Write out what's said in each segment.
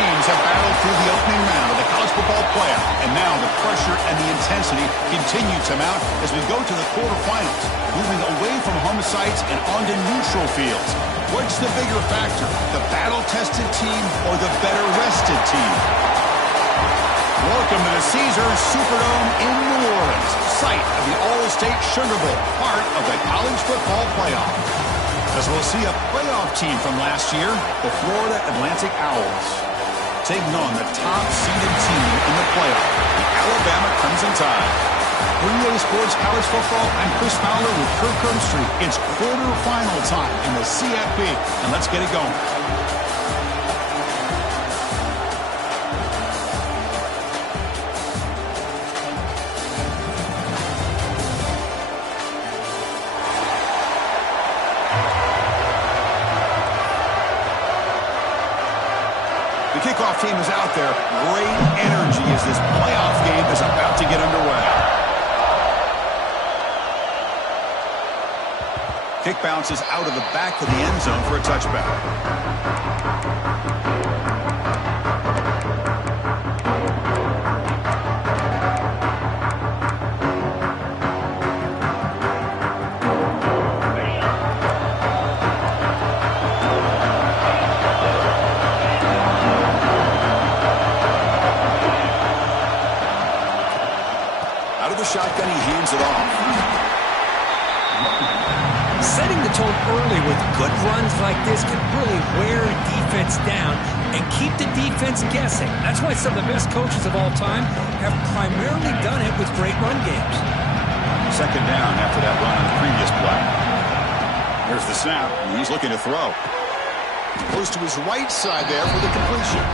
teams have battled through the opening round of the college football playoff, and now the pressure and the intensity continue to mount as we go to the quarterfinals, moving away from home sites and onto neutral fields. What's the bigger factor, the battle-tested team or the better-rested team? Welcome to the Caesars Superdome in New Orleans, site of the All-State Sugar Bowl, part of the college football playoff. As we'll see a playoff team from last year, the Florida Atlantic Owls, taking on the top-seeded team in the playoff, the Alabama Crimson Tide. For EA Sports College Football, I'm Chris Fowler with Kirk Herbstreit. It's quarterfinal time in the CFP, and let's get it going. The kickoff team is out there. Great energy as this playoff game is about to get underway. Kick bounces out of the back of the end zone for a touchback. Shotgun, he hands it off. Setting the tone early with good runs like this can really wear a defense down and keep the defense guessing. That's why some of the best coaches of all time have primarily done it with great run games. Second down after that run on the previous play. There's the snap, and he's looking to throw. Goes to his right side there for the completion.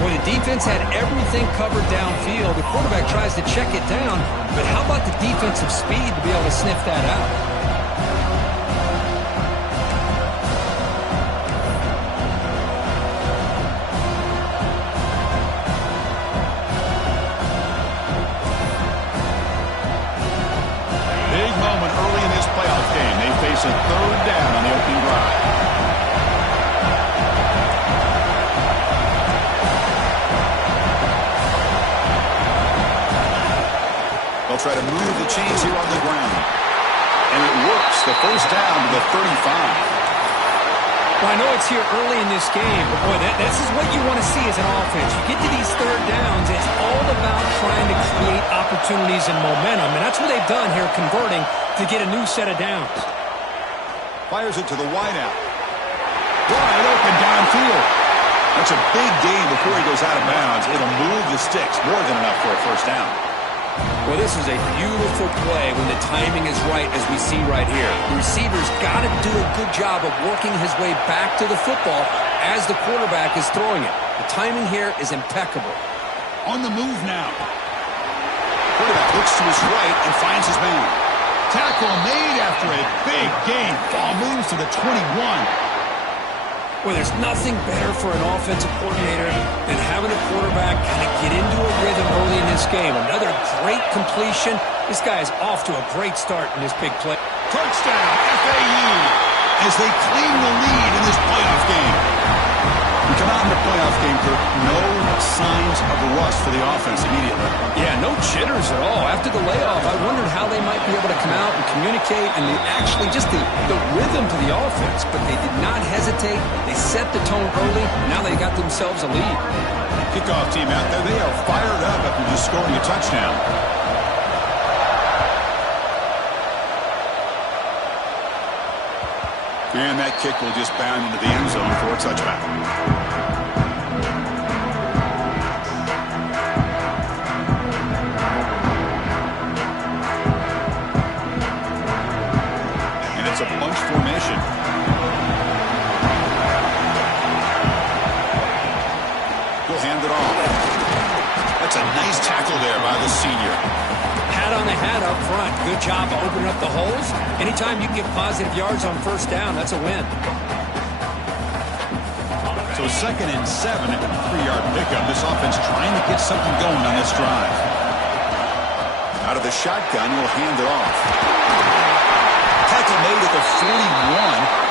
Well, the defense had everything covered downfield. The quarterback tries to check it down, but how about the defensive speed to be able to sniff that out? Big moment early in this playoff game. They face a third down on the opening drive. They'll try to move the chains here on the ground. And it works. The first down to the 35. Well, I know it's here early in this game, but boy, this is what you want to see as an offense. You get to these third downs, it's all about trying to create opportunities and momentum, and that's what they've done here, converting to get a new set of downs. Fires it to the wideout. Wide open downfield. That's a big gain before he goes out of bounds. It'll move the sticks. More than enough for a first down. Well, this is a beautiful play when the timing is right, as we see right here. The receiver's got to do a good job of working his way back to the football as the quarterback is throwing it. The timing here is impeccable. On the move now. Quarterback looks to his right and finds his man. Tackle made after a big gain. Ball moves to the 21. Well, there's nothing better for an offensive coordinator than having a quarterback kind of get into a rhythm early in this game. Another great completion. This guy is off to a great start in this big play. Touchdown, FAU, as they claim the lead in this playoff game. We come out in the playoff game, Kirk. No signs of rust for the offense immediately. Yeah, no jitters at all. After the layoff, I wondered how they might be able to come out and communicate and actually just the rhythm to the offense. But they did not hesitate. They set the tone early. Now they got themselves a lead. Kickoff team out there. They are fired up after just scoring a touchdown. And that kick will just bound into the end zone for a touchback. And it's a bunch formation. He'll hand it off. That's a nice tackle there by the senior. Pat on the hat up front. Good job of opening up the holes. Anytime you can get positive yards on first down, that's a win. So 2nd and 7 at the 3-yard pickup. This offense trying to get something going on this drive. Out of the shotgun, he'll hand it off. Tackle made at the 41.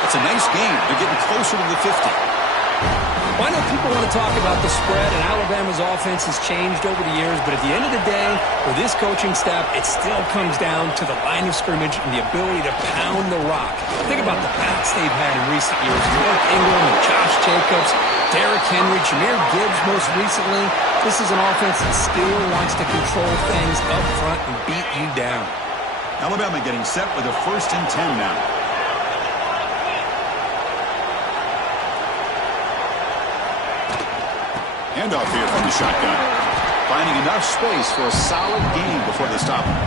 That's a nice gain. They're getting closer to the 50. Well, I know people want to talk about the spread, and Alabama's offense has changed over the years, but at the end of the day, for this coaching staff, it still comes down to the line of scrimmage and the ability to pound the rock. Think about the bats they've had in recent years. Mark Ingram and Josh Jacobs, Derrick Henry, Jahmyr Gibbs most recently. This is an offense that still wants to control things up front and beat you down. Alabama getting set with a 1st and 10 now. Handoff here from the shotgun. Finding enough space for a solid gain before they stop him.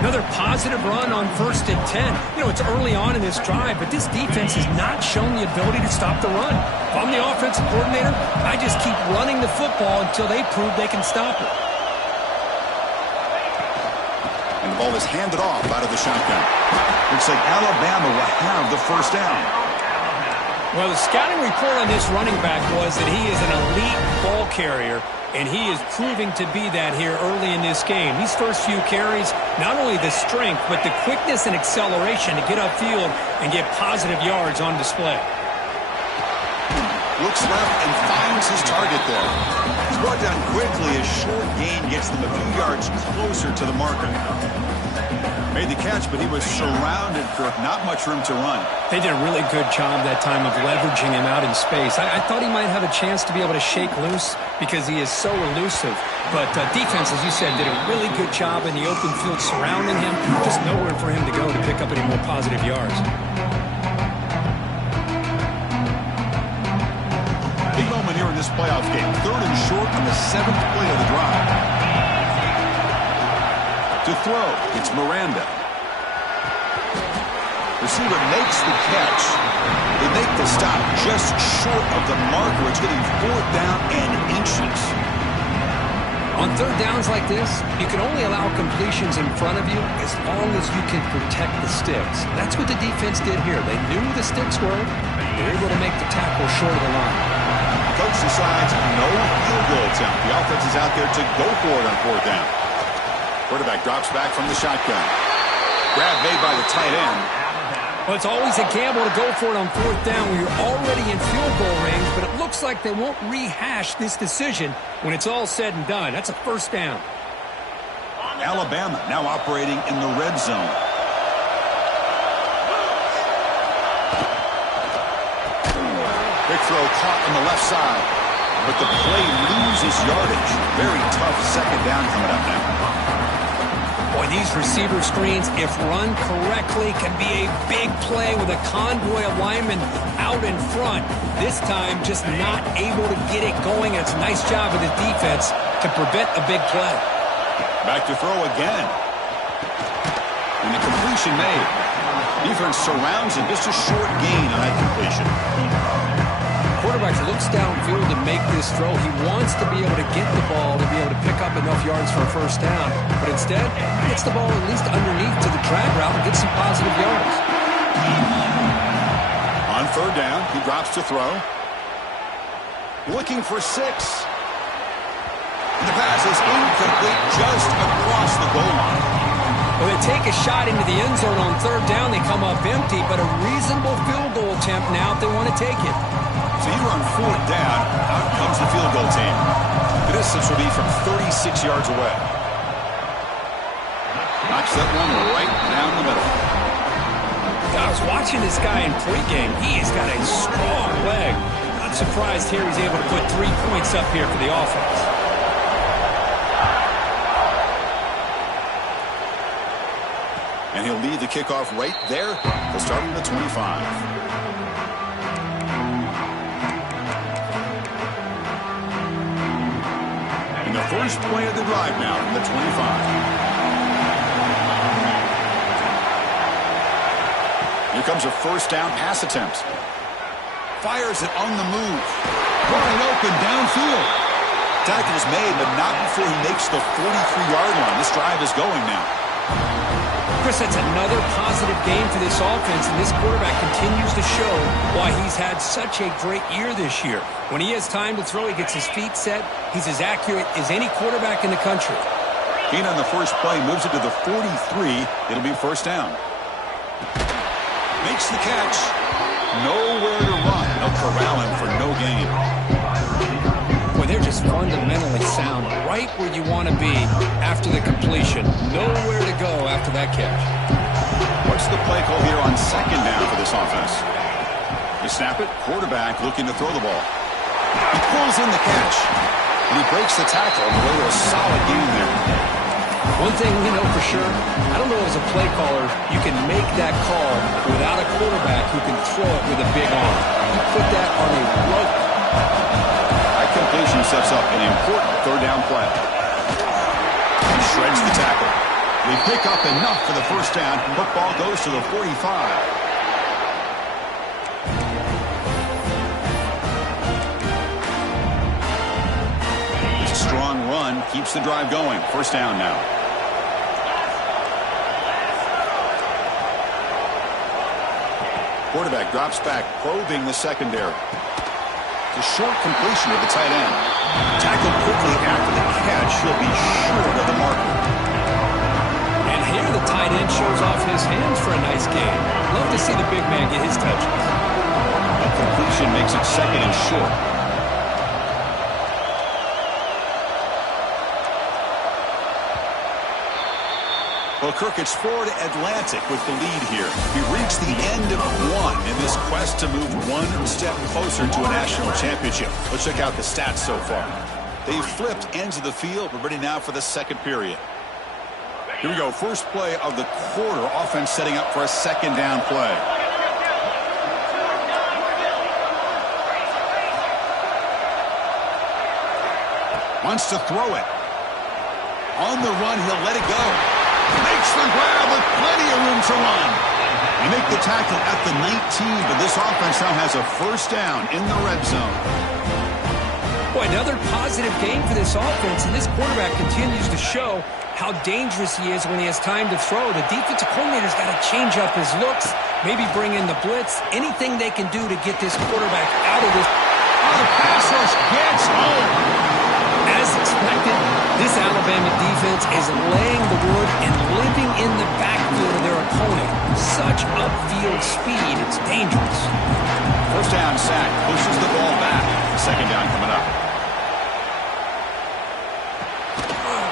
Another positive run on 1st and 10. You know, it's early on in this drive, but this defense has not shown the ability to stop the run. If I'm the offensive coordinator, I just keep running the football until they prove they can stop it. And the ball is handed off out of the shotgun. Looks like Alabama will have the 1st down. Well, the scouting report on this running back was that he is an elite ball carrier, and he is proving to be that here early in this game. These first few carries, not only the strength, but the quickness and acceleration to get upfield and get positive yards on display. Looks left and finds his target there. He's brought down quickly as short gain gets them a few yards closer to the marker. Made the catch, but he was surrounded for not much room to run. They did a really good job that time of leveraging him out in space. I thought he might have a chance to be able to shake loose because he is so elusive. But defense, as you said, did a really good job in the open field surrounding him. Just nowhere for him to go to pick up any more positive yards. Big moment here in this playoff game. 3rd and short on the 7th play of the drive. To throw, it's Miranda. Receiver makes the catch. They make the stop just short of the marker. It's getting 4th down and inches. On 3rd downs like this, you can only allow completions in front of you as long as you can protect the sticks. That's what the defense did here. They knew the sticks were. They were able to make the tackle short of the line. Coach decides no field goal attempt. The offense is out there to go for it on 4th down. Quarterback drops back from the shotgun. Grab made by the tight end. Well, it's always a gamble to go for it on 4th down when you're already in field goal range, but it looks like they won't rehash this decision when it's all said and done. That's a 1st down. Alabama now operating in the red zone. Quick throw caught on the left side, but the play loses yardage. Very tough 2nd down coming up now. Boy, these receiver screens, if run correctly, can be a big play with a convoy of linemen out in front. This time, just not able to get it going. It's a nice job of the defense to prevent a big play. Back to throw again. And the completion made. Defense surrounds him. Just a short gain on that completion. Quarterback looks downfield to make this throw. He wants to be able to get the ball to be able to pick up enough yards for a 1st down. But instead, he gets the ball at least underneath to the drag route and gets some positive yards. On 3rd down, he drops to throw. Looking for 6. And the pass is incomplete just across the goal line. Well, they take a shot into the end zone on 3rd down. They come up empty, but a reasonable field goal attempt now if they want to take it. So here on 4th down, out comes the field goal team. The distance will be from 36 yards away. Knocks that one right down the middle. I was watching this guy in pregame. He has got a strong leg. Not surprised here he's able to put 3 points up here for the offense. And he'll lead the kickoff right there. They'll start from the 25. The first play of the drive now from the 25. Here comes a 1st down pass attempt. Fires it on the move. Wide open downfield. Tackle is made, but not before he makes the 43-yard line. This drive is going now. Chris, that's another positive game for this offense, and this quarterback continues to show why he's had such a great year this year. When he has time to throw, he gets his feet set. He's as accurate as any quarterback in the country. Gain on the first play moves it to the 43. It'll be 1st down. Makes the catch. Nowhere to run. They'll corral him right where you want to be after the completion. Nowhere to go after that catch. What's the play call here on second down for this offense? They snap it. Quarterback looking to throw the ball. He pulls in the catch. And he breaks the tackle on the way to a solid gain there. One thing we know for sure, I don't know as a play caller, you can make that call without a quarterback who can throw it with a big arm. He put that on a rope. That completion sets up an important third down play. He shreds the tackle. They pick up enough for the first down. Football goes to the 45. Strong run keeps the drive going. First down now. Quarterback drops back, probing the secondary. The short completion of the tight end. Tackled quickly after the catch. He'll be short of the marker. And here the tight end shows off his hands for a nice gain. Love to see the big man get his touches. A completion makes it second and short. Well, Kirk, it's Florida Atlantic with the lead here. We reached the end of one in this quest to move one step closer to a national championship. Let's check out the stats so far. They've flipped ends of the field. We're ready now for the second period. Here we go. First play of the quarter. Offense setting up for a second down play. Wants to throw it. On the run, he'll let it go. Makes the grab with plenty of room to run. They make the tackle at the 19, but this offense now has a first down in the red zone. Boy, another positive game for this offense, and this quarterback continues to show how dangerous he is when he has time to throw. The defensive coordinator's got to change up his looks, maybe bring in the blitz, anything they can do to get this quarterback out of this. Oh, the pass rush gets home. As expected, this Alabama defense is laying the wood and living in the backfield of their opponent. Such upfield speed, it's dangerous. First down sack, pushes the ball back. Second down coming up.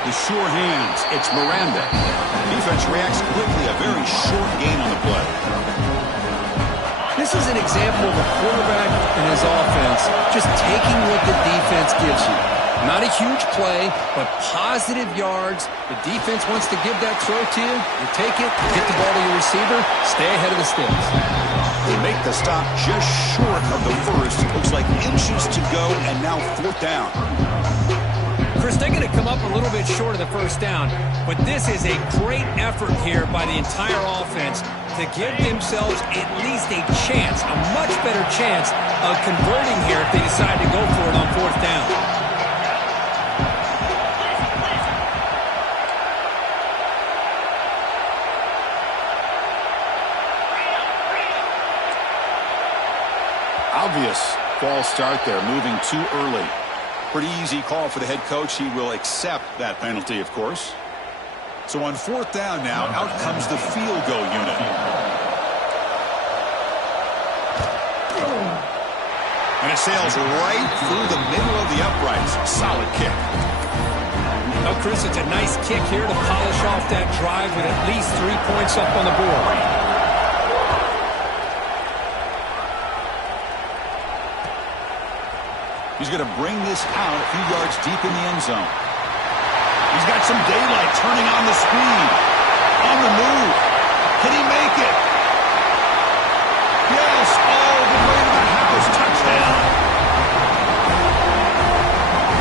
The sure hands, it's Miranda. Defense reacts quickly, a very short gain on the play. This is an example of a quarterback and his offense just taking what the defense gives you. Not a huge play, but positive yards. The defense wants to give that throw to you. You take it, get the ball to your receiver, stay ahead of the sticks. They make the stop just short of the first. Looks like inches to go, and now fourth down. Chris, they're going to come up a little bit short of the first down, but this is a great effort here by the entire offense to give themselves at least a chance, a much better chance of converting here if they decide to go for it on fourth down. Obvious false start there, moving too early. Pretty easy call for the head coach. He will accept that penalty, of course. So on fourth down now, out comes the field goal unit. And it sails right through the middle of the uprights. Solid kick. Now, Chris, it's a nice kick here to polish off that drive with at least 3 points up on the board. He's going to bring this out a few yards deep in the end zone. He's got some daylight, turning on the speed. On the move. Can he make it? Yes, all the way to the house. Touchdown.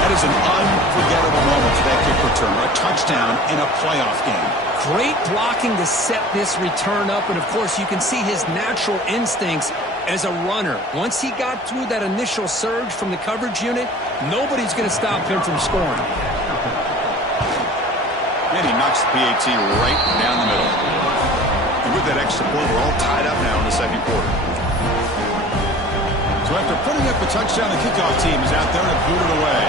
That is an unforgettable moment for that kick return. A touchdown in a playoff game. Great blocking to set this return up, and of course you can see his natural instincts as a runner. Once he got through that initial surge from the coverage unit, nobody's going to stop him from scoring. And he knocks the PAT right down the middle. And with that extra point, we're all tied up now in the second quarter. So after putting up a touchdown, the kickoff team is out there to boot it away.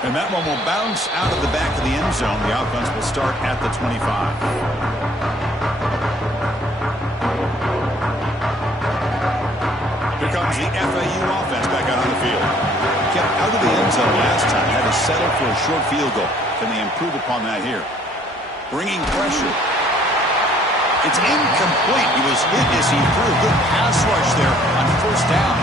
And that one will bounce out of the back of the end zone. The offense will start at the 25. Here comes the FAU zone last time. Had to settle for a short field goal. Can they improve upon that here? Bringing pressure. It's incomplete. He was hit as he threw a good pass rush there on first down.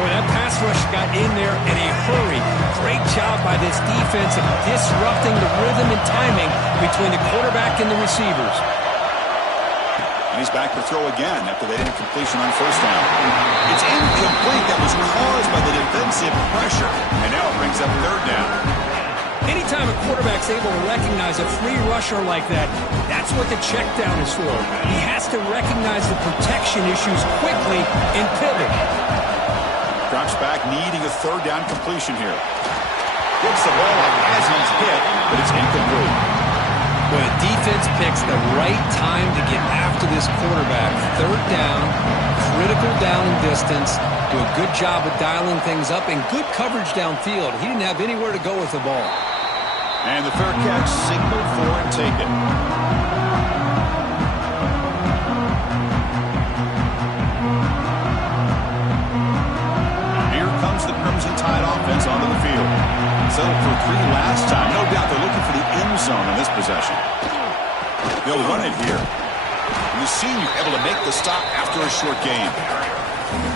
Boy, that pass rush got in there in a hurry. Great job by this defense of disrupting the rhythm and timing between the quarterback and the receivers. And he's back to throw again after that incompletion on first down. It's incomplete. That was caused by the defensive pressure. And now it brings up third down. Anytime a quarterback's able to recognize a free rusher like that, that's what the check down is for. He has to recognize the protection issues quickly and pivot. Drops back, needing a third down completion here. Gets the ball up as he's hit, but it's incomplete. Boy, the defense picks the right time to get after this quarterback. Third down, critical down and distance. Do a good job of dialing things up and good coverage downfield. He didn't have anywhere to go with the ball. And the fair catch signaled for and taken. Here comes the Crimson Tide offense onto the field. Settled for 3 last time. No doubt they're looking for the end zone in this possession. They'll run it here. And the senior able to make the stop after a short gain.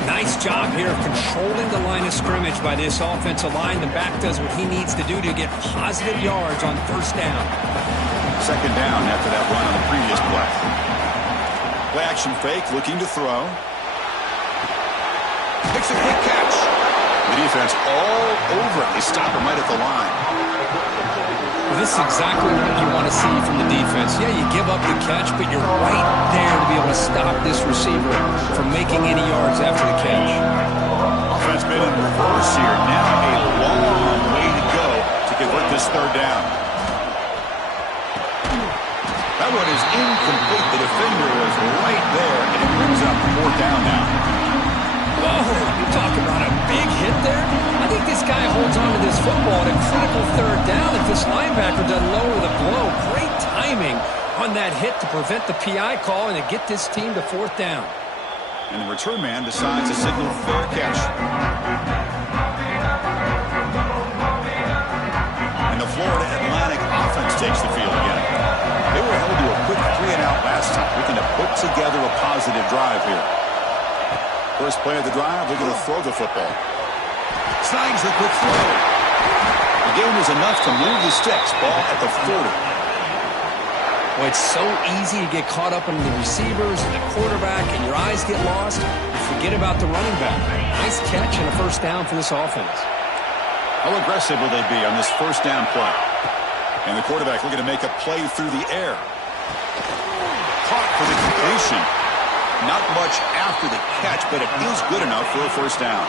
Nice job here of controlling the line of scrimmage by this offensive line. The back does what he needs to do to get positive yards on first down. Second down after that run on the previous play. Play action fake, looking to throw. Makes a quick catch. The defense all over it. They stop him right at the line. Well, this is exactly what you want to see from the defense. Yeah, you give up the catch, but you're right there to be able to stop this receiver from making any yards after the catch. Offense been in reverse here. Now a long way to go to convert this third down. That one is incomplete. The defender was right there, and it brings up fourth down now. Whoa, you talk about a big hit there? I think this guy holds on to this football at a critical third down if this linebacker doesn't lower the blow. Great timing on that hit to prevent the PI call and to get this team to fourth down. And the return man decides to signal fair catch. And the Florida Atlantic offense takes the field again. They were held to a quick 3-and-out last time, looking to put together a positive drive here. First play of the drive, they're going to throw the football. Snags the quick throw. The game was enough to move the sticks. Ball at the 40. Well, it's so easy to get caught up in the receivers and the quarterback, and your eyes get lost. You forget about the running back. Nice catch and a first down for this offense. How aggressive will they be on this first down play? And the quarterback looking to make a play through the air. Caught for the completion. Not much after the catch, but it is good enough for a first down.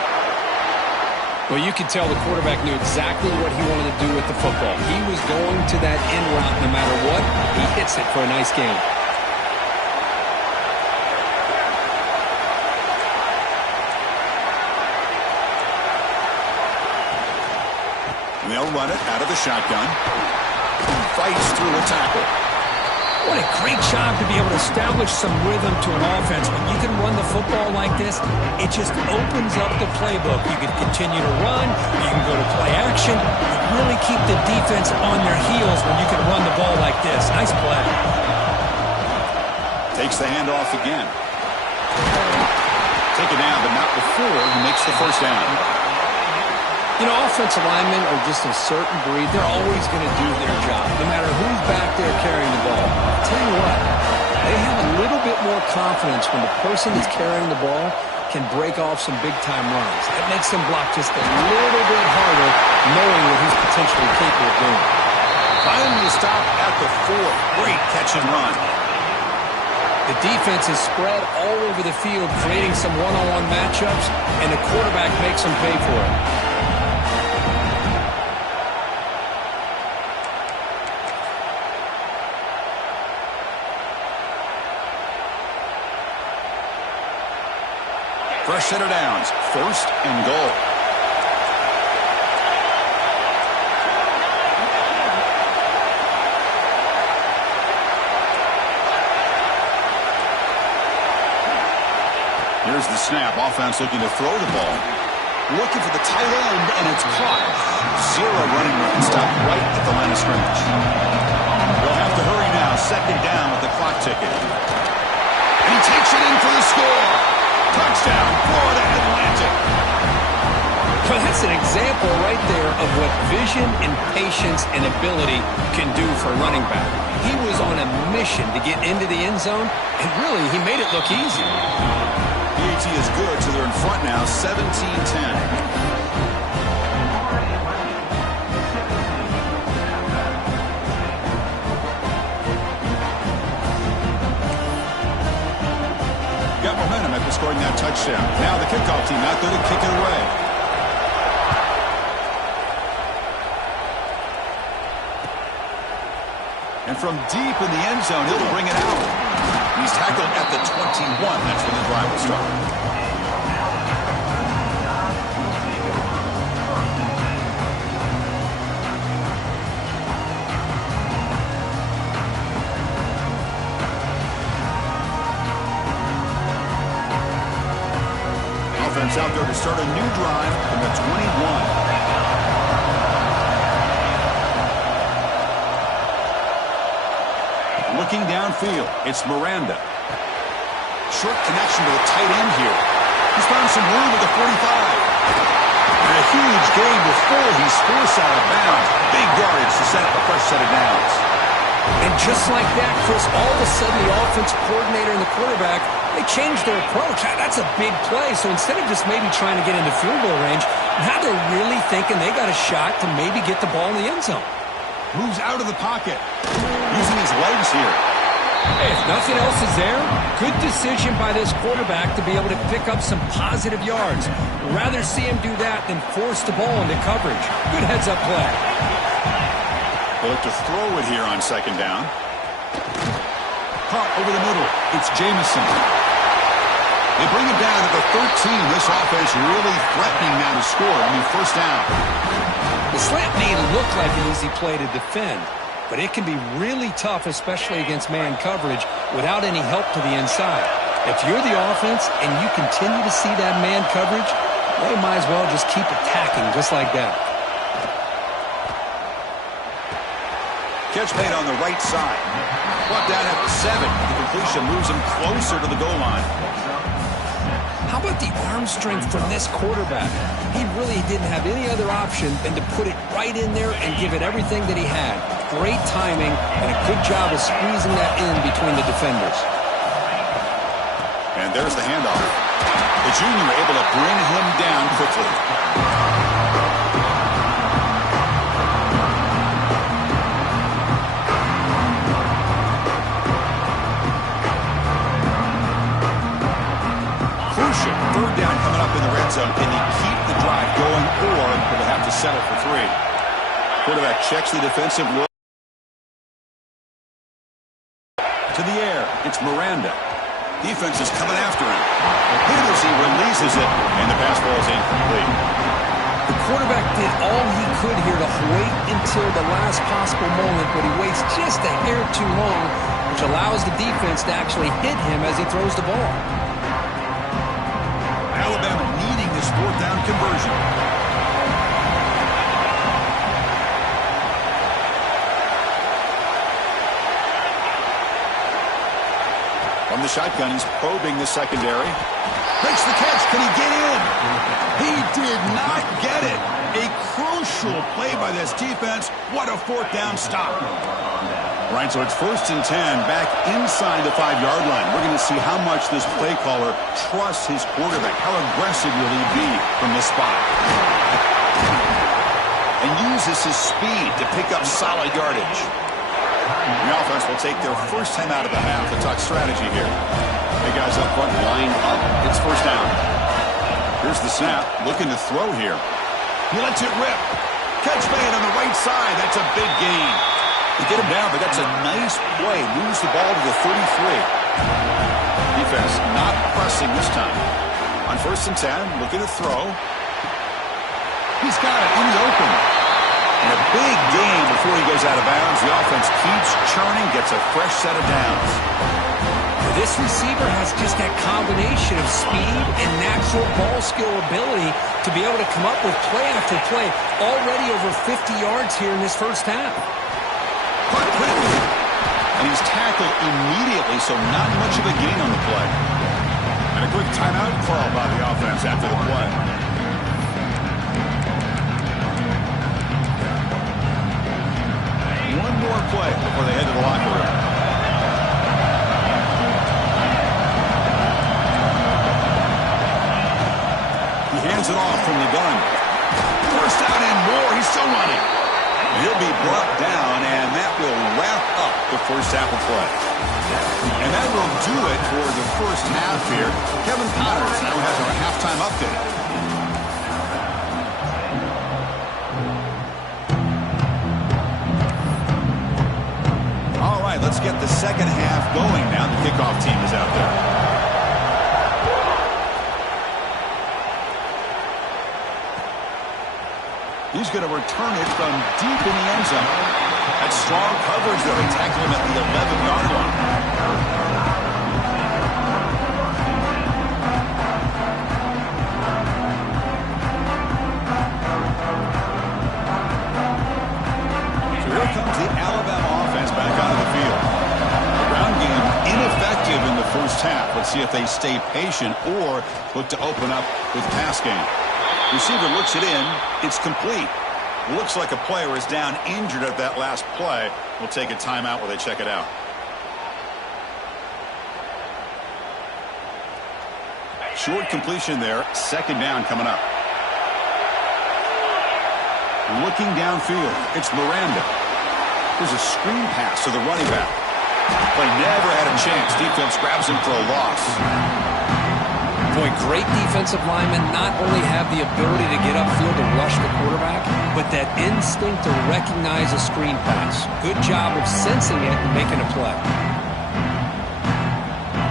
Well, you could tell the quarterback knew exactly what he wanted to do with the football. He was going to that end route no matter what. He hits it for a nice gain. And they'll run it out of the shotgun. Fights through a tackle. What a great job to be able to establish some rhythm to an offense. When you can run the football like this, it just opens up the playbook. You can continue to run. You can go to play action. You really keep the defense on their heels when you can run the ball like this. Nice play. Takes the handoff again. Taken down, but not before he makes the first down. You know, offensive linemen are just a certain breed. They're always going to do their job, no matter who's back there carrying the ball. I'll tell you what, they have a little bit more confidence when the person that's carrying the ball can break off some big-time runs. That makes them block just a little bit harder, knowing what he's potentially capable of doing. Finally a stop at the 4. Great catch and run. The defense is spread all over the field, creating some one-on-one matchups, and the quarterback makes them pay for it. Fresh set of downs, first and goal. Here's the snap. Offense looking to throw the ball. Looking for the tight end, and it's caught. Zero running room. Stopped right at the line of scrimmage. They'll have to hurry now. Second down with the clock ticking. And he takes it in for the score. Touchdown, Florida Atlantic. Well, that's an example right there of what vision and patience and ability can do for a running back. He was on a mission to get into the end zone, and really, he made it look easy. PAT is good, so they're in front now, 17-10. Got momentum after scoring that touchdown. Now the kickoff team out there to kick it away. And from deep in the end zone, he'll bring it out. He's tackled at the 21. That's when the drive will start. Offense out there to start a new drive from the 21. Looking downfield, it's Miranda. Short connection to the tight end here. He's found some room at the 45. And a huge gain before he's forced out of bounds. Big yardage to set up a fresh set of downs. And just like that, Chris, all of a sudden the offensive coordinator and the quarterback, they changed their approach. That's a big play. So instead of just maybe trying to get into field goal range, now they're really thinking they got a shot to maybe get the ball in the end zone. Moves out of the pocket. Using his legs here. Hey, if nothing else is there, good decision by this quarterback to be able to pick up some positive yards. Rather see him do that than force the ball into coverage. Good heads-up play. They'll look to throw it here on second down. Caught over the middle. It's Jamison. They bring it down at the 13. This offense really threatening now to score. First down. The slant may look like an easy play to defend, but it can be really tough, especially against man coverage, without any help to the inside. If you're the offense and you continue to see that man coverage, they might as well just keep attacking just like that. Catch made on the right side. Brought down at the 7. The completion moves him closer to the goal line. How about the arm strength from this quarterback? He really didn't have any other option than to put it right in there and give it everything that he had. Great timing and a good job of squeezing that in between the defenders. And there's the handoff. The junior able to bring him down quickly. Third down coming up in the red zone. Can he keep the drive going, or will they have to settle for 3? Quarterback checks the defensive look. To the air. It's Miranda. Defense is coming after him. Hit as he releases it, and the pass ball is incomplete. The quarterback did all he could here to wait until the last possible moment, but he waits just a hair too long, which allows the defense to actually hit him as he throws the ball. Alabama needing this fourth down conversion. From the shotgun, he's probing the secondary. Makes the catch. Can he get in? He did not get it. A crucial play by this defense. What a fourth down stop. Right, so it's 1st and 10, back inside the 5-yard line. We're going to see how much this play caller trusts his quarterback. How aggressive will he be from this spot? And uses his speed to pick up solid yardage. The offense will take their first time out of the half to talk strategy here. Hey, guys up front, line up. It's first down. Here's the snap, looking to throw here. He lets it rip. Catch made on the right side. That's a big gain. They get him down, but that's a nice play. Moves the ball to the 33. Defense not pressing this time. On 1st and 10, looking to throw. He's got it in the open. And a big gain before he goes out of bounds. The offense keeps churning, gets a fresh set of downs. This receiver has just that combination of speed and natural ball skill ability to be able to come up with play after play. Already over 50 yards here in this first half. Caught quickly. And he's tackled immediately, so not much of a gain on the play. And a quick timeout call by the offense after the play. One more play before they head to the locker room. He hands it off from the gun. First down and more. He's still running. He'll be brought down, and that will wrap up the first half of play. And that will do it for the first half here. Kevin Connors now has our halftime update. All right, let's get the second half going now. The kickoff team is out there. He's going to return it from deep in the end zone. That's strong coverage, though. They tackle him at the 11-yard line. So here comes the Alabama offense back onto the field. The ground game ineffective in the first half. Let's see if they stay patient or look to open up with pass game. Receiver looks it in. It's complete. Looks like a player is down injured at that last play. We'll take a timeout while they check it out. Short completion there. Second down coming up. Looking downfield. It's Miranda. There's a screen pass to the running back. Play never had a chance. Defense grabs him for a loss. Boy, great defensive linemen not only have the ability to get upfield and rush the quarterback, but that instinct to recognize a screen pass. Good job of sensing it and making a play.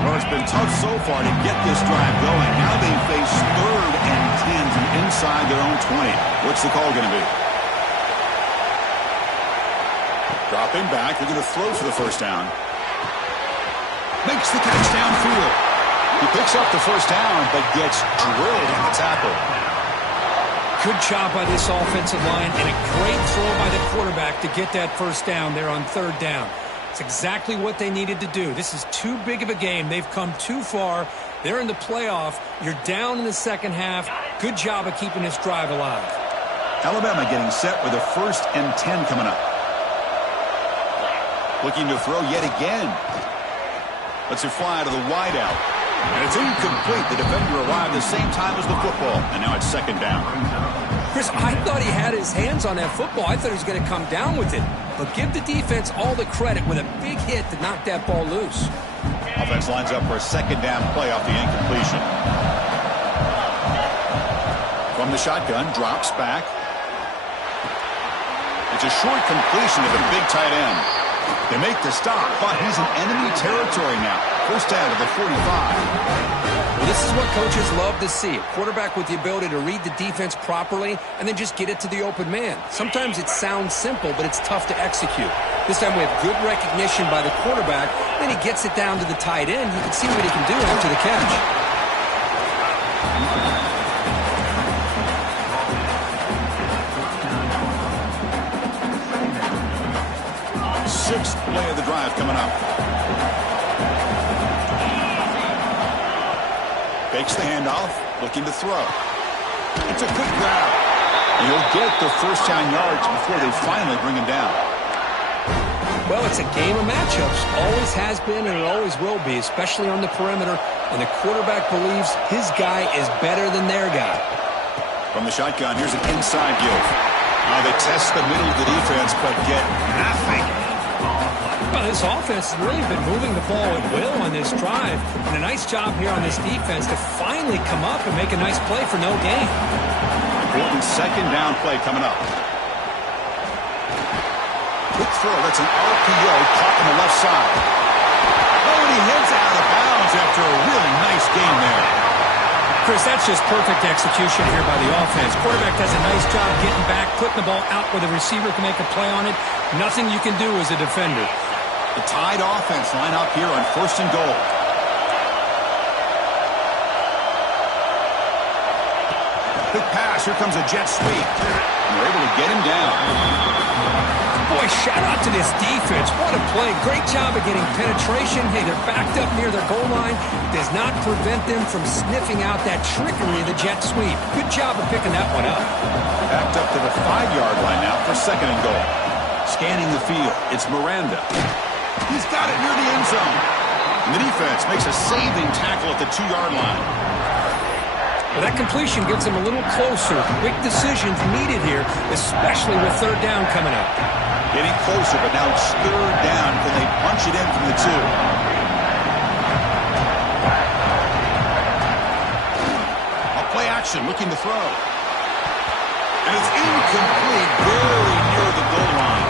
Well, it's been tough so far to get this drive going. Now they face 3rd and 10 from inside their own 20. What's the call going to be? Dropping back. They're going to throw for the first down. Makes the catch downfield. He picks up the first down, but gets drilled on the tackle. Good job by this offensive line, and a great throw by the quarterback to get that first down there on 3rd down. It's exactly what they needed to do. This is too big of a game. They've come too far. They're in the playoff. You're down in the second half. Good job of keeping this drive alive. Alabama getting set with a 1st and 10 coming up. Looking to throw yet again. Lets it fly to the wideout. And it's incomplete. The defender arrived the same time as the football. And now it's 2nd down. Chris, I thought he had his hands on that football. I thought he was going to come down with it. But give the defense all the credit with a big hit to knock that ball loose. Offense lines up for a 2nd down play off the incompletion. From the shotgun, drops back. It's a short completion to the big tight end. They make the stop, but he's in enemy territory now. First down to the 45. Well, this is what coaches love to see. A quarterback with the ability to read the defense properly and then just get it to the open man. Sometimes it sounds simple, but it's tough to execute. This time we have good recognition by the quarterback. Then he gets it down to the tight end. You can see what he can do after the catch. 6th play of the drive coming up. Fakes the handoff, looking to throw. It's a quick grab. And he'll get the first down yards before they finally bring him down. Well, it's a game of matchups. Always has been and it always will be, especially on the perimeter. And the quarterback believes his guy is better than their guy. From the shotgun, here's an inside give. They test the middle of the defense, but get nothing. Well, this offense has really been moving the ball at will on this drive. And a nice job here on this defense to finally come up and make a nice play for no gain. Important 2nd down play coming up. Quick throw. That's an RPO caught on the left side. Oh, and he heads out of bounds after a really nice game there. Chris, that's just perfect execution here by the offense. Quarterback does a nice job getting back, putting the ball out where the receiver can make a play on it. Nothing you can do as a defender. The Tide offense line up here on 1st and goal. Quick pass. Here comes a jet sweep. And they're able to get him down. Boy, shout out to this defense. What a play. Great job of getting penetration. Hey, they're backed up near their goal line. Does not prevent them from sniffing out that trickery of the jet sweep. Good job of picking that one up. Backed up to the 5-yard line now for 2nd and goal. Scanning the field. It's Miranda. He's got it near the end zone. And the defense makes a saving tackle at the 2-yard line. Well, that completion gets them a little closer. Quick decisions needed here, especially with 3rd down coming up. Getting closer, but now it's 3rd down. Can they punch it in from the 2? A play action, looking to throw. And it's incomplete, very near the goal line.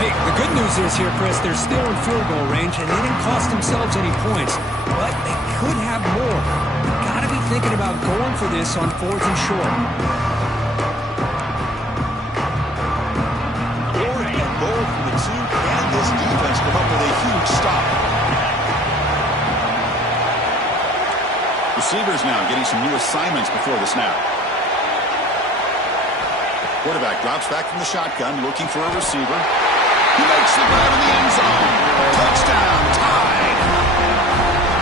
Hey, the good news is here, Chris, they're still in field goal range, and they didn't cost themselves any points. But they could have more. Got to be thinking about going for this on 4th and short. This defense come up with a huge stop. Receivers now getting some new assignments before the snap. Quarterback drops back from the shotgun, looking for a receiver. He makes the grab in the end zone. Touchdown, tied.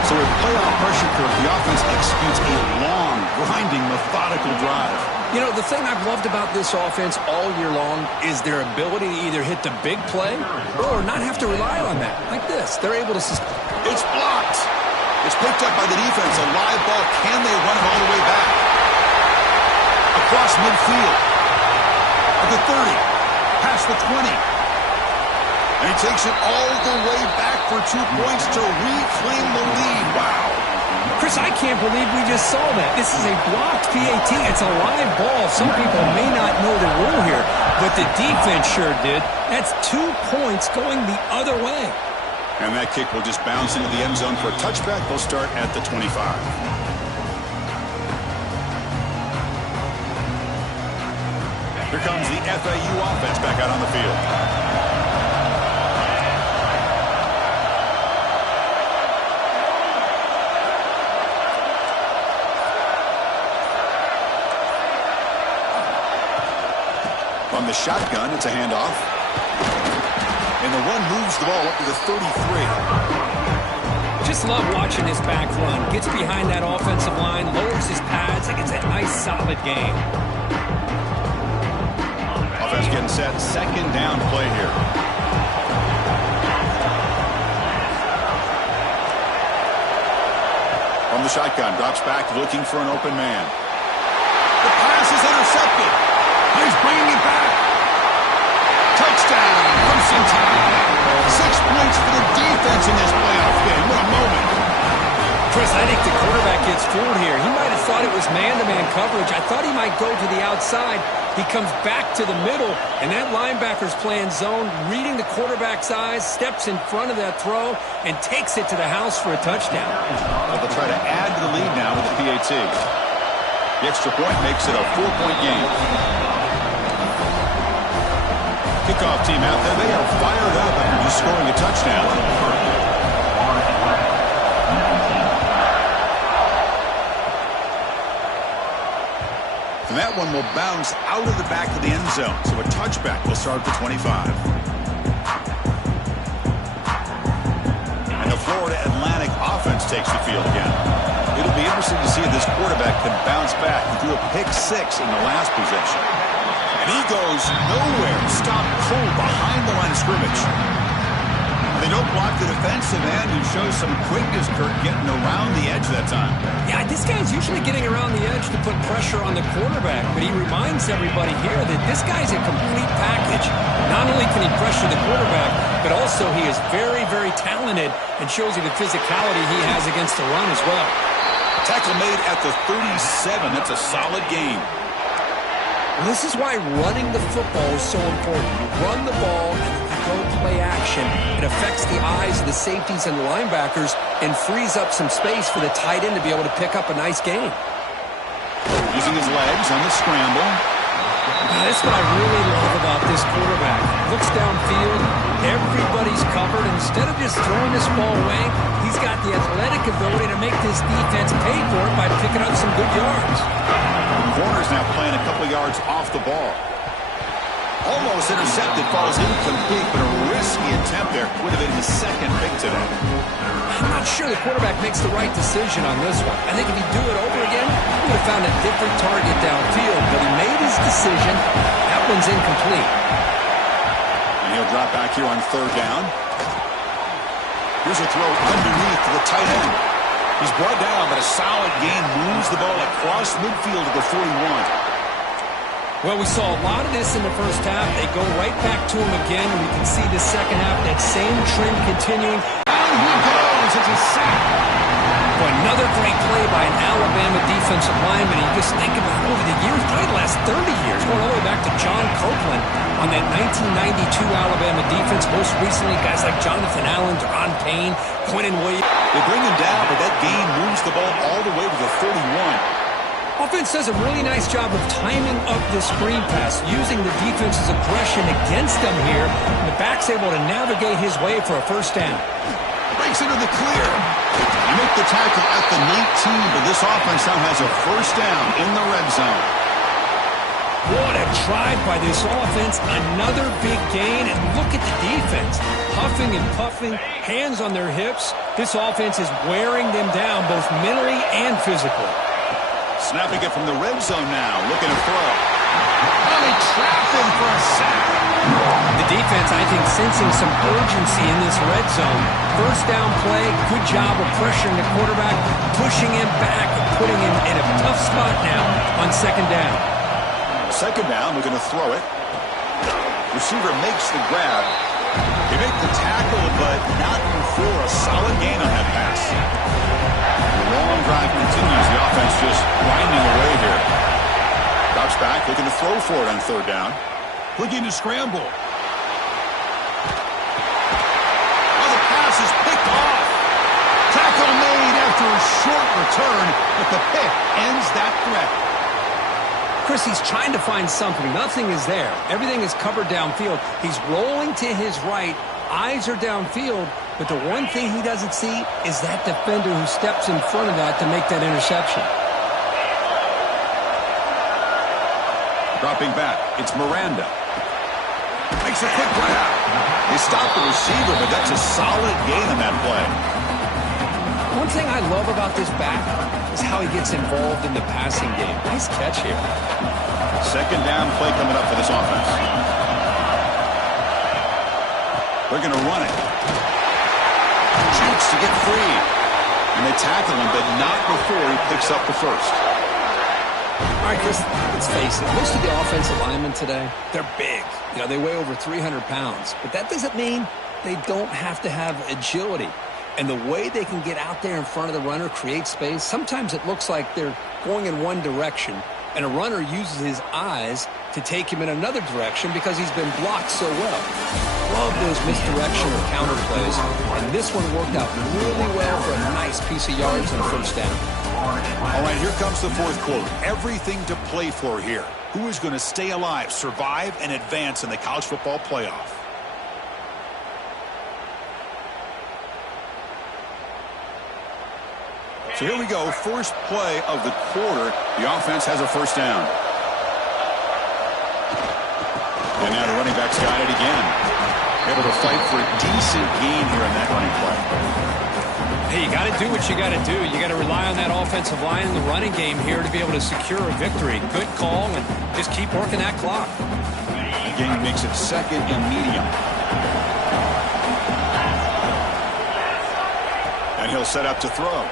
So with playoff pressure curve, the offense executes a long, grinding, methodical drive. You know, the thing I've loved about this offense all year long is their ability to either hit the big play or not have to rely on that. Like this. They're able to... It's blocked. It's picked up by the defense. A live ball. Can they run it all the way back? Across midfield. At the 30. Past the 20. And he takes it all the way back for 2 points to reclaim the lead. Wow. Chris, I can't believe we just saw that. This is a blocked PAT. It's a live ball. Some people may not know the rule here, but the defense sure did. That's 2 points going the other way. And that kick will just bounce into the end zone for a touchback. They'll start at the 25. Here comes the FAU offense back out on the field. From the shotgun, it's a handoff. And the run moves the ball up to the 33. Just love watching this back run. Gets behind that offensive line, lowers his pads, and gets a nice, solid game. Offense getting set. 2nd down play here. From the shotgun, drops back, looking for an open man. The pass is intercepted. He's bringing it back. Touchdown, Crimson Tide. 6 points for the defense in this playoff game. What a moment. Chris, I think the quarterback gets fooled here. He might have thought it was man-to-man coverage. I thought he might go to the outside. He comes back to the middle, and that linebacker's playing zone, reading the quarterback's eyes, steps in front of that throw, and takes it to the house for a touchdown. Well, they'll try to add to the lead now with the PAT. The extra point makes it a 4-point game. Kickoff team out there. They are fired up after just scoring a touchdown. And that one will bounce out of the back of the end zone. So a touchback will start at the 25. And the Florida Atlantic offense takes the field again. It'll be interesting to see if this quarterback can bounce back. He threw a pick-6 in the last possession. And he goes nowhere. Stopped cold behind the line of scrimmage. They don't block the defensive end, who shows some quickness, Kurt, getting around the edge that time. Yeah, this guy's usually getting around the edge to put pressure on the quarterback, but he reminds everybody here that this guy's a complete package. Not only can he pressure the quarterback, but also he is very, very talented and shows you the physicality he has against the run as well. Tackle made at the 37. That's a solid gain. Well, this is why running the football is so important. You run the ball and you go play action. It affects the eyes of the safeties and the linebackers and frees up some space for the tight end to be able to pick up a nice gain. Using his legs on the scramble. Now, that's what I really love about this quarterback. Looks downfield, everybody's covered. Instead of just throwing this ball away, he's got the athletic ability to make this defense pay for it by picking up some good yards. corner's now playing a couple yards off the ball. Almost intercepted, falls incomplete, but a risky attempt there. Would have been his second pick today. I'm not sure the quarterback makes the right decision on this one. I think if he'd do it over again, he would have found a different target downfield, but he made his decision. That one's incomplete. And he'll drop back here on third down. Here's a throw underneath to the tight end. He's brought down, but a solid gain moves the ball across midfield to the 41. Well, we saw a lot of this in the first half. They go right back to him again. We can see the second half, that same trend continuing. Down he goes. It's a sack. Well, another great play by an Alabama defensive lineman. You just think about over the years, probably the last 30 years, going all the way back to John Copeland on that 1992 Alabama defense. Most recently, guys like Jonathan Allen, Deron Payne, Quentin Williams. They bring him down, but that gain moves the ball all the way to the 31. Offense does a really nice job of timing up this screen pass, using the defense's aggression against them here. And the back's able to navigate his way for a first down. Breaks into the clear. You make the tackle at the 19, but this offense now has a first down in the red zone. What a drive by this offense. Another big gain, and look at the defense. Huffing and puffing, hands on their hips. This offense is wearing them down both mentally and physically. Snapping it from the red zone now, looking to throw. Oh, they trapped him for a sack. The defense, I think, sensing some urgency in this red zone. First down play, good job of pressuring the quarterback, pushing him back, and putting him in a tough spot now on second down. Second down, we're going to throw it. Receiver makes the grab. They make the tackle, but not before a solid gain on that pass. The long drive continues. The offense just grinding away here. Drops back, looking to throw for it on third down. Looking to scramble. Oh, the pass is picked off. Tackle made after a short return, but the pick ends that threat. Chris, he's trying to find something. Nothing is there. Everything is covered downfield. He's rolling to his right. Eyes are downfield. But the one thing he doesn't see is that defender who steps in front of that to make that interception. Dropping back, it's Miranda. Makes a quick grab. They stop the receiver, but that's a solid gain on that play. One thing I love about this back is how he gets involved in the passing game. Nice catch here. Second down play coming up for this offense. They're going to run it. Shoots to get free. And they tackle him, but not before he picks up the first. All right, Chris, let's face it. Most of the offensive linemen today, they're big. You know, they weigh over 300 pounds. But that doesn't mean they don't have to have agility. And the way they can get out there in front of the runner, create space, sometimes it looks like they're going in one direction, and a runner uses his eyes to take him in another direction because he's been blocked so well. Love those misdirection or counter plays, and this one worked out really well for a nice piece of yards and a first down. All right, here comes the fourth quarter. Everything to play for here. Who is going to stay alive, survive, and advance in the college football playoff? So here we go, first play of the quarter. The offense has a first down. And now the running back's got it again. Able to fight for a decent gain here in that running play. Hey, you got to do what you got to do. You got to rely on that offensive line in the running game here to be able to secure a victory. Good call, and just keep working that clock. Again, makes it second and medium. And he'll set up to throw.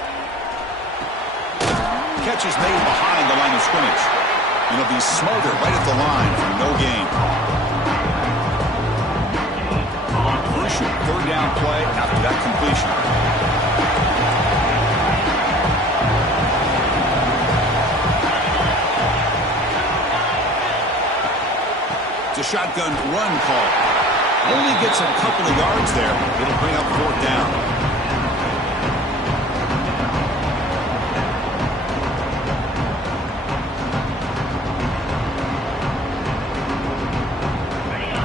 Catch is made behind the line of scrimmage. And he'll be smothered right at the line for no gain. Crucial third down play after that completion. It's a shotgun run call. Only gets a couple of yards there. It'll bring up fourth down.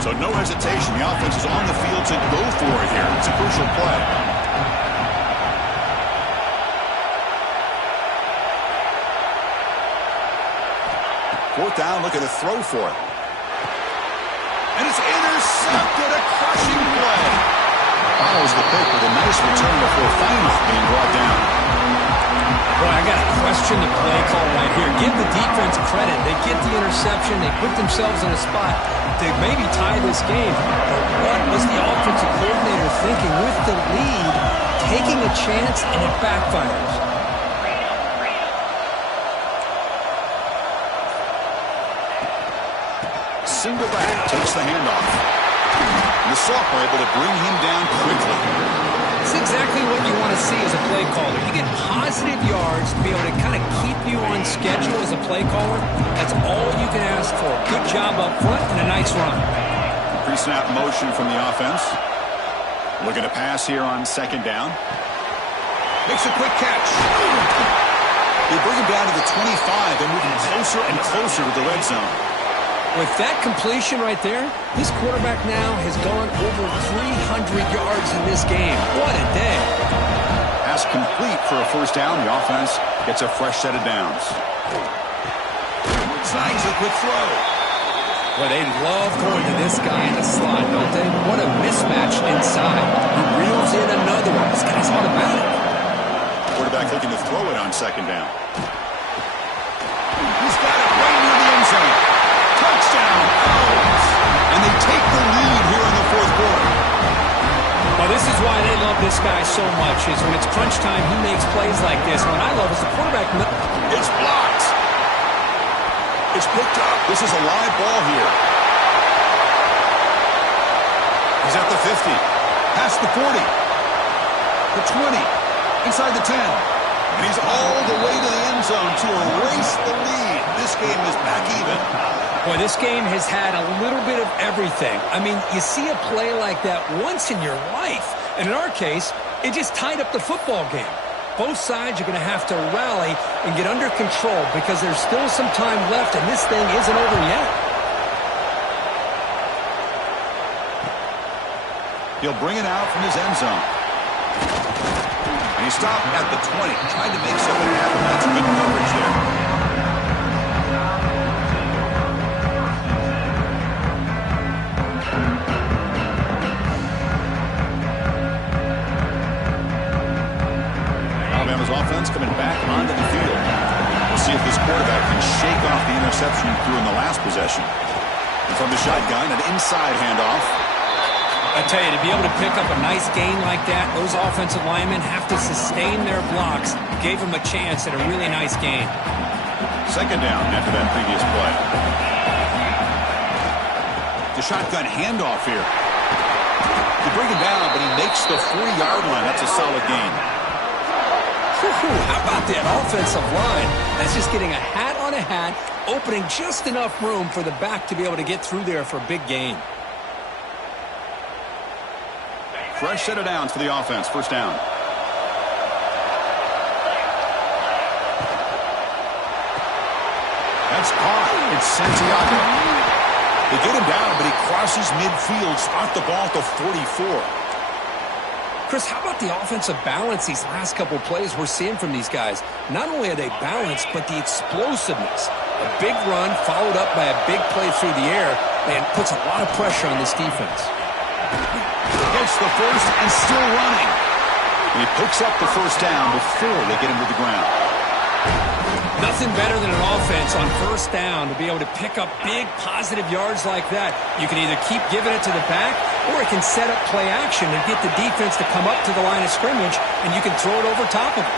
So no hesitation. The offense is on the field to go for it here. It's a crucial play. Fourth down, looking to throw for it. And it's intercepted, a crushing play. Follows the pick with a nice return before finally being brought down. Boy, I got to question the play call right here. Give the defense credit. They get the interception. They put themselves in a spot to maybe tie this game. But what was the offensive coordinator thinking with the lead, taking a chance, and it backfires? Single back, takes the handoff. And the sophomore able to bring him down quickly. It's exactly what you want to see as a play caller. You get positive yards to be able to kind of keep you on schedule as a play caller. That's all you can ask for. Good job up front and a nice run. Pre-snap motion from the offense. Looking to pass here on second down. Makes a quick catch. They bring him down to the 25. They're moving closer and closer to the red zone. With that completion right there, this quarterback now has gone over 300 yards in this game. What a day. Pass complete for a first down. The offense gets a fresh set of downs. Signs a quick throw. Well, they love going to this guy in the slot, don't they? What a mismatch inside. He reels in another one. This guy's automatic. Quarterback looking to throw it on second down. He's got it right near the end zone. Touchdown, Owls. And they take the lead here in the fourth quarter. Well, this is why they love this guy so much, is when it's crunch time, he makes plays like this. What I love is the quarterback. It's blocked. It's picked up. This is a live ball here. He's at the 50. Past the 40. The 20. Inside the 10. And he's all the way to the end zone to erase the lead. This game is back even. Boy, this game has had a little bit of everything. I mean, you see a play like that once in your life. And in our case, it just tied up the football game. Both sides are going to have to rally and get under control because there's still some time left and this thing isn't over yet. He'll bring it out from his end zone. And he stopped at the 20, trying to make something happen. That's good coverage there. Offense coming back onto the field. We'll see if this quarterback can shake off the interception he threw in the last possession. And from the shotgun, an inside handoff. I tell you, to be able to pick up a nice gain like that, those offensive linemen have to sustain their blocks. Gave them a chance at a really nice gain. Second down after that previous play. The shotgun handoff here. They bring him down, but he makes the 40-yard line. That's a solid gain. How about that offensive line? That's just getting a hat on a hat, opening just enough room for the back to be able to get through there for a big gain. Fresh set of downs for the offense. First down. That's caught. It's Santiago. They get him down, but he crosses midfield, start the ball at the 44. Chris, how about the offensive balance these last couple of plays we're seeing from these guys? Not only are they balanced, but the explosiveness. A big run followed up by a big play through the air, and puts a lot of pressure on this defense. Gets the first and still running. And he picks up the first down before they get him to the ground. Nothing better than an offense on first down to be able to pick up big positive yards like that. You can either keep giving it to the back, or it can set up play action and get the defense to come up to the line of scrimmage, and you can throw it over top of it.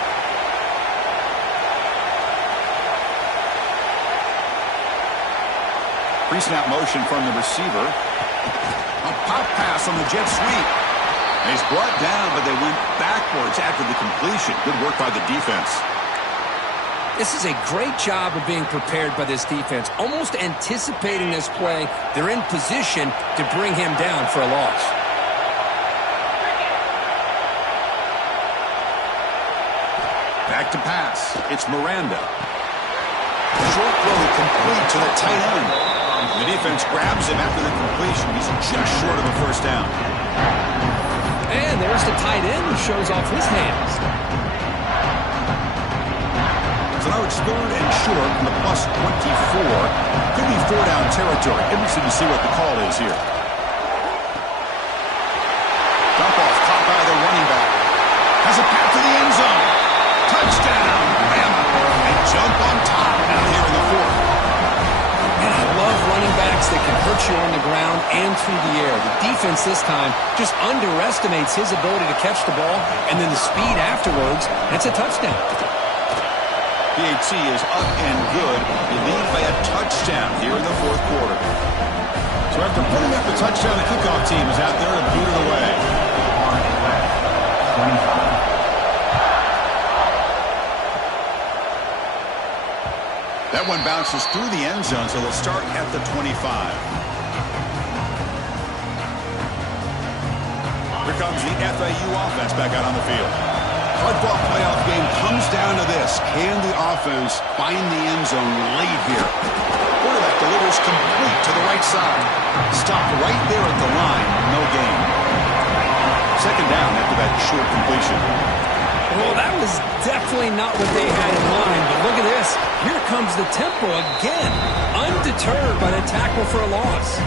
Pre-snap motion from the receiver. A pop pass on the jet sweep. And he's brought down, but they went backwards after the completion. Good work by the defense. This is a great job of being prepared by this defense. Almost anticipating this play, they're in position to bring him down for a loss. Back to pass. It's Miranda. Short throw complete to the tight end. The defense grabs him after the completion. He's just short of a first down. And there's the tight end who shows off his hands. So now it's third and short from the plus 24. Could be four-down territory. Interesting to see what the call is here. Dump off caught by the running back. Has a path to the end zone. Touchdown, Bama. They jump on top out here in the fourth. And I love running backs that can hurt you on the ground and through the air. The defense this time just underestimates his ability to catch the ball, and then the speed afterwards, that's a touchdown. PAT is up and good. They lead by a touchdown here in the fourth quarter. So after putting up the touchdown, the kickoff team is out there to boot it away. 25. That one bounces through the end zone, so they'll start at the 25. Here comes the FAU offense back out on the field. Hardball playoff game comes down to this. Can the offense find the end zone late here? Quarterback delivers complete to the right side. Stopped right there at the line. No gain. Second down after that short completion. Well, that was definitely not what they had in mind, but look at this. Here comes the tempo again, undeterred by the tackle for a loss.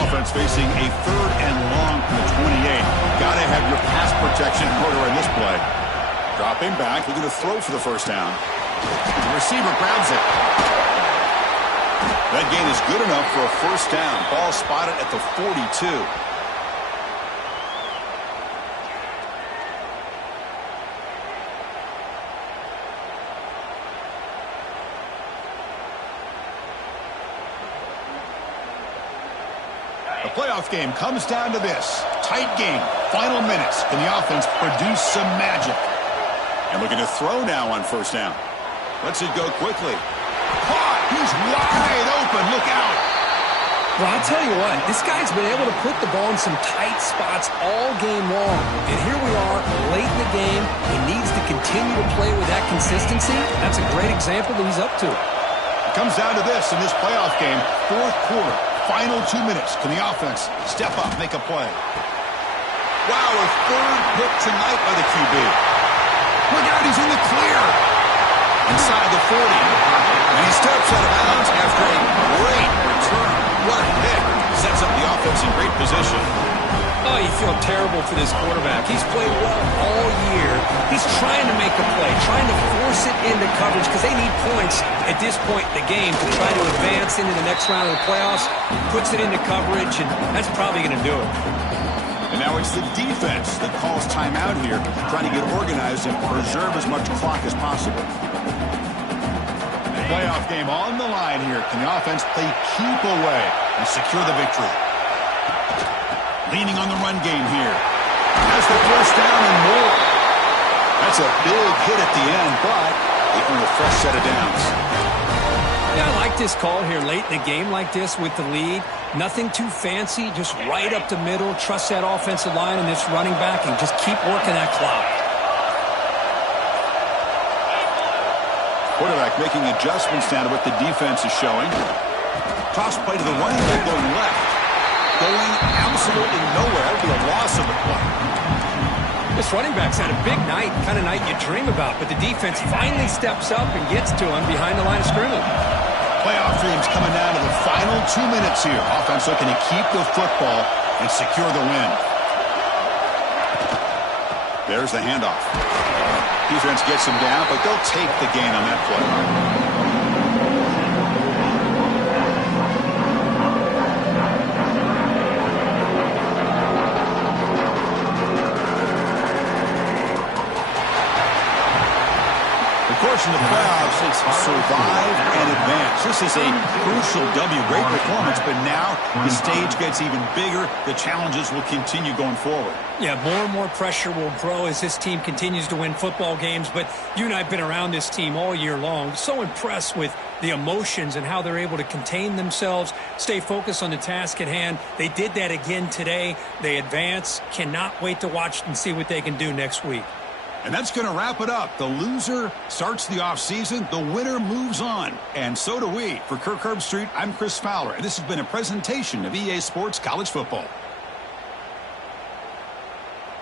Offense facing a third and long from the 28. Got to have your pass protection in order in this play. Dropping back, looking to throw for the first down. The receiver grabs it. That gain is good enough for a first down. Ball spotted at the 42. Playoff game comes down to this. Tight game. Final minutes. Can the offense produce some magic? And looking to throw now on first down. Lets it go quickly. Caught. He's wide open. Look out. Well, I'll tell you what. This guy's been able to put the ball in some tight spots all game long. And here we are late in the game. He needs to continue to play with that consistency. That's a great example that he's up to. It comes down to this in this playoff game. Fourth quarter. Final 2 minutes. Can the offense step up, make a play? Wow, a third pick tonight by the QB. Look out, he's in the clear. Inside the 40. And he steps out of bounds after a great return. What a pick. Sets up the offense in great position. Oh, you feel terrible for this quarterback. He's played well all year. He's trying to make a play, trying to force it into coverage because they need points at this point in the game to try to advance into the next round of the playoffs. Puts it into coverage, and that's probably going to do it. And now it's the defense that calls timeout here, trying to get organized and preserve as much clock as possible. Playoff game on the line here. Can the offense play keep away and secure the victory? Leaning on the run game here. Has the first down and more. That's a big hit at the end, but they earn a fresh set of downs. Yeah, I like this call here late in the game like this with the lead. Nothing too fancy, just right up the middle. Trust that offensive line and this running back and just keep working that clock. Quarterback making adjustments down to what the defense is showing. Toss play to the running back going left. Going absolutely nowhere. That would be a loss of the play. This running back's had a big night, kind of night you dream about, but the defense finally steps up and gets to him behind the line of scrimmage. Playoff dreams coming down to the final 2 minutes here. Offense looking to keep the football and secure the win. There's the handoff. Defense gets him down, but they'll take the gain on that play. In the playoffs, survive and advance. This is a crucial W. Great performance, but now the stage gets even bigger. The challenges will continue going forward. Yeah, more and more pressure will grow as this team continues to win football games, but you and I have been around this team all year long. So impressed with the emotions and how they're able to contain themselves, stay focused on the task at hand. They did that again today. They advance. Cannot wait to watch and see what they can do next week. And that's going to wrap it up. The loser starts the offseason. The winner moves on. And so do we. For Kirk Herbstreit, I'm Chris Fowler. And this has been a presentation of EA Sports College Football.